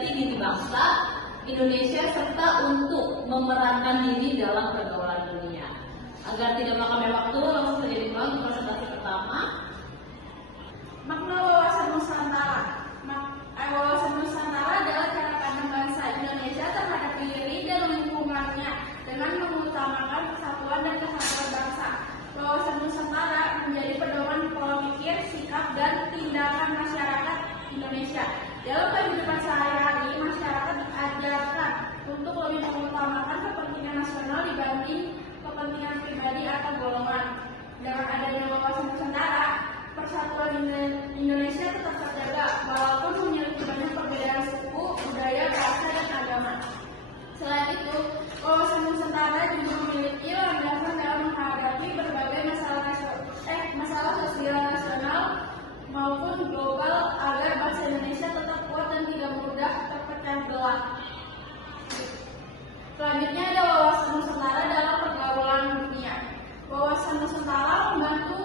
jati diri bangsa Indonesia serta untuk memerankan diri dalam pergaulan dunia. Agar tidak memakan waktu, langsung saja dimulai untuk presentasi pertama. Makna wawasan Nusantara. Wawasan Nusantara adalah cara pandang bangsa Indonesia terhadap diri dan lingkungannya dengan mengutamakan persatuan dan kesatuan bangsa. Wawasan Nusantara menjadi pedoman pola pikir, sikap, dan tindakan masyarakat Indonesia. Dalam kehidupan sehari-hari, masyarakat diajarkan untuk lebih mengutamakan kepentingan nasional dibanding kepentingan pribadi atau golongan. Dengan adanya wawasan Nusantara, persatuan Indonesia tetap terjaga walaupun memiliki banyak perbedaan suku, budaya, bahasa, dan agama. Selain itu, wawasan Nusantara juga memiliki landasan dalam menghadapi berbagai masalah sosial nasional maupun global agar bangsa Indonesia tetap kuat dan tidak mudah terpecah belah. Selanjutnya ada wawasan Nusantara dalam pergaulan dunia. Wawasan Nusantara membantu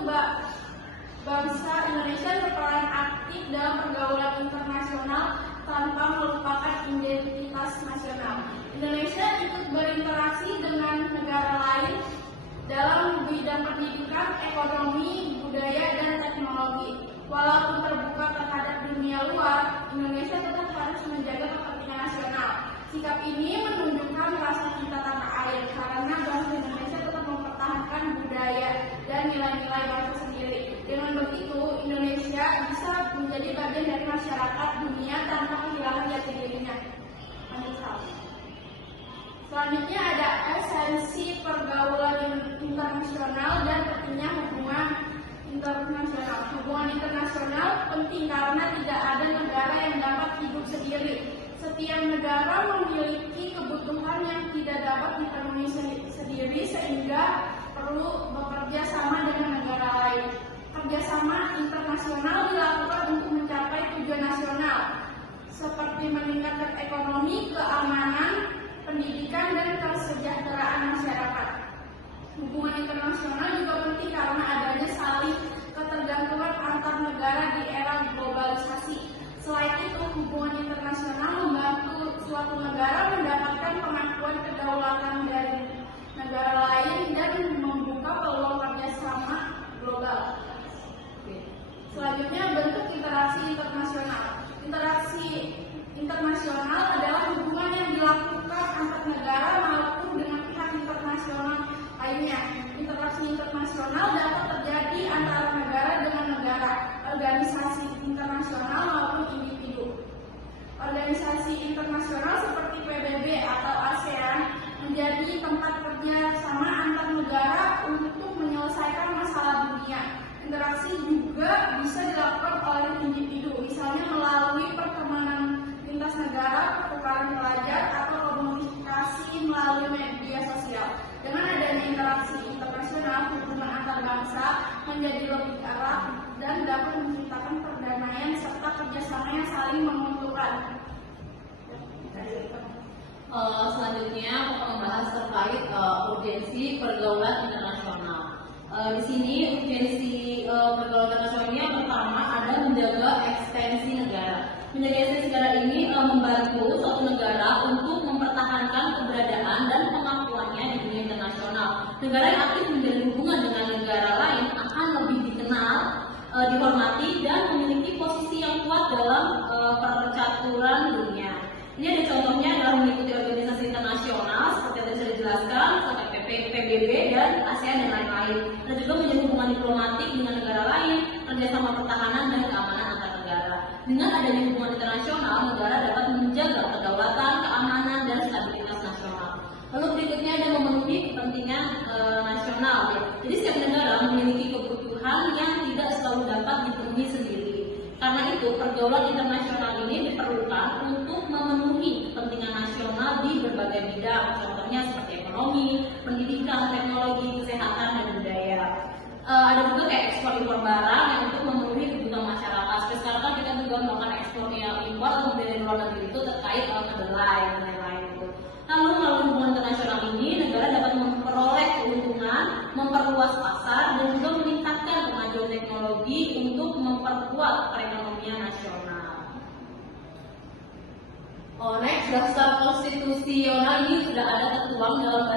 bangsa Indonesia berperan aktif dalam pergaulan internasional tanpa melupakan identitas nasional. Indonesia ikut berinteraksi dengan negara lain dalam bidang pendidikan, ekonomi, budaya, dan teknologi. Walaupun terbuka terhadap dunia luar, Indonesia tetap harus menjaga kepentingan nasional. Sikap ini menunjukkan rasa cinta tanah air karena bangsa Indonesia tetap mempertahankan budaya dan nilai-nilai bangsa sendiri. Dengan begitu, Indonesia bisa menjadi bagian dari masyarakat dunia tanpa kehilangan jati dirinya. Selanjutnya ada esensi pergaulan internasional dan pentingnya hubungan internasional. Hubungan internasional penting karena tidak ada negara yang dapat hidup sendiri. Setiap negara memiliki kebutuhan yang tidak dapat dipenuhi sendiri sehingga perlu bekerja sama dengan negara lain. Kerjasama internasional dilakukan untuk mencapai tujuan nasional seperti meningkatkan ekonomi, keamanan, pendidikan, dan kesejahteraan masyarakat. Hubungan internasional juga penting karena adanya saling ketergantungan antar negara di era globalisasi. Selain itu, hubungan internasional membantu suatu negara mendapatkan pengakuan kedaulatan dari negara lain dan membuka peluang kerjasama global. Selanjutnya, bentuk interaksi internasional. Interaksi internasional adalah hubungan yang dilakukan antar negara maupun dengan pihak internasional lainnya. Interaksi internasional dapat terjadi antara negara dengan negara, organisasi internasional maupun individu. Organisasi internasional seperti PBB atau ASEAN menjadi tempat kerja sama antar negara untuk menyelesaikan masalah dunia. Interaksi juga bisa dilakukan oleh individu, misalnya melalui pertemanan lintas negara, pertukaran pelajar, atau komunikasi melalui media sosial. Dengan adanya interaksi internasional, hubungan antar bangsa menjadi lebih erat dan dapat menciptakan perdamaian serta kerjasama yang saling menguntungkan. Selanjutnya kita membahas terkait urgensi pergaulan internasional. Di sini urgensi pergaulan internasionalnya pertama ada menjaga ekstensi negara. Menjaga ekstensi negara ini membantu suatu negara untuk mempertahankan keberadaan dan pengakuannya di dunia internasional. Negara yang aktif menjalin hubungan dengan negara lain akan lebih dikenal, dihormati, dan memiliki posisi yang kuat dalam percaturan dunia. Ini ada contohnya dalam mengikuti organisasi internasional seperti yang sudah dijelaskan, seperti PBB dan ASEAN dan lain-lain. Dan juga menjalin hubungan diplomatik dengan negara lain, kerjasama pertahanan dan keamanan antar negara. Dengan adanya hubungan internasional, negara dapat menjaga kedaulatan, keamanan, dan stabilitas nasional. Lalu berikutnya ada memenuhi kepentingan nasional. Jadi setiap negara memiliki kebutuhan yang tidak selalu dapat dipenuhi sendiri. Karena itu, pergaulan internasional ini diperlukan untuk memenuhi kepentingan nasional di berbagai bidang, contohnya seperti ekonomi, pendidikan, teknologi, kesehatan, dan budaya. Ada juga kayak ekspor impor barang yang untuk memenuhi kebutuhan masyarakat. Sekarang kan kita juga melakukan ekspor impor atau dari luar negeri itu terkait kedelai dan lain-lain itu. Lalu melalui hubungan internasional ini, negara dapat memperoleh keuntungan, memperluas pasar, dan juga meningkatkan kemajuan teknologi untuk memperkuat perekonomian nasional. dasar konstitusional ini sudah ada tertuang dalam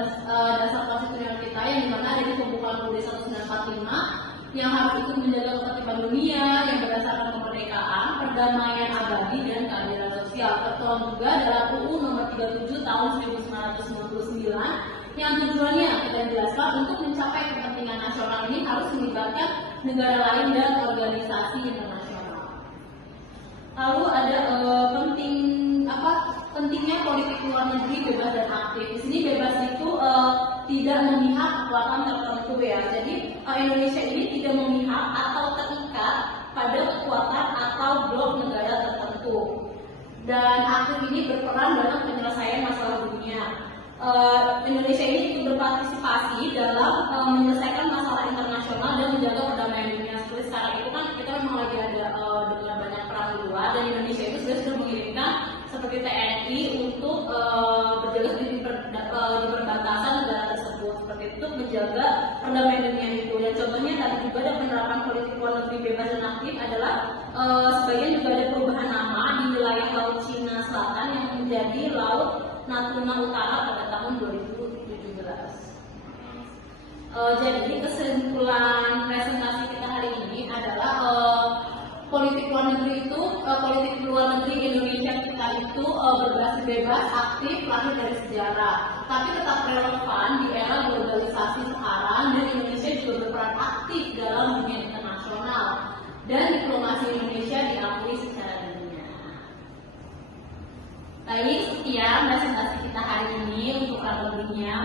dasar konstitusional kita yang dimana ada di pembukaan UUD 1945 yang harus ikut menjaga ketertiban dunia yang berdasarkan kemerdekaan, perdamaian abadi dan keadilan sosial. Tertuang juga dalam UU Nomor 37 Tahun 1999 yang tujuannya kita jelaskan untuk mencapai kepentingan nasional ini harus melibatkan negara lain dan organisasi internasional. Lalu ada pentingnya politik luar negeri bebas dan aktif. Di sini bebas itu tidak memihak kekuatan tertentu ya. Jadi Indonesia ini tidak memihak atau terikat pada kekuatan atau blok negara tertentu. Dan aktif ini berperan dalam penyelesaian masalah dunia. Indonesia ini ikut berpartisipasi dalam menyelesaikan masalah internasional dan menjaga perdamaian dunia. Seperti sekarang itu kan kita memang lagi ada dengan banyak perang di luar dan Indonesia itu sudah mengirimkan seperti TNI untuk berjaga di perbatasan negara tersebut seperti itu untuk menjaga perdamaian dunia itu. Dan contohnya tadi juga ada penerapan politik luar negeri bebas dan aktif adalah sebagian juga ada perubahan nama di wilayah Laut Cina Selatan yang menjadi Laut Natuna Utara pada tahun 2017. Jadi kesimpulan presentasi kita hari ini adalah politik luar negeri Indonesia kita itu berbasis bebas, aktif, lahir dari sejarah, tapi tetap relevan di era globalisasi sekarang dan Indonesia juga berperan aktif dalam dunia internasional dan diplomasi Indonesia diakui secara dunia. Baik, sekian presentasi kita hari ini. Untuk kurang lebihnya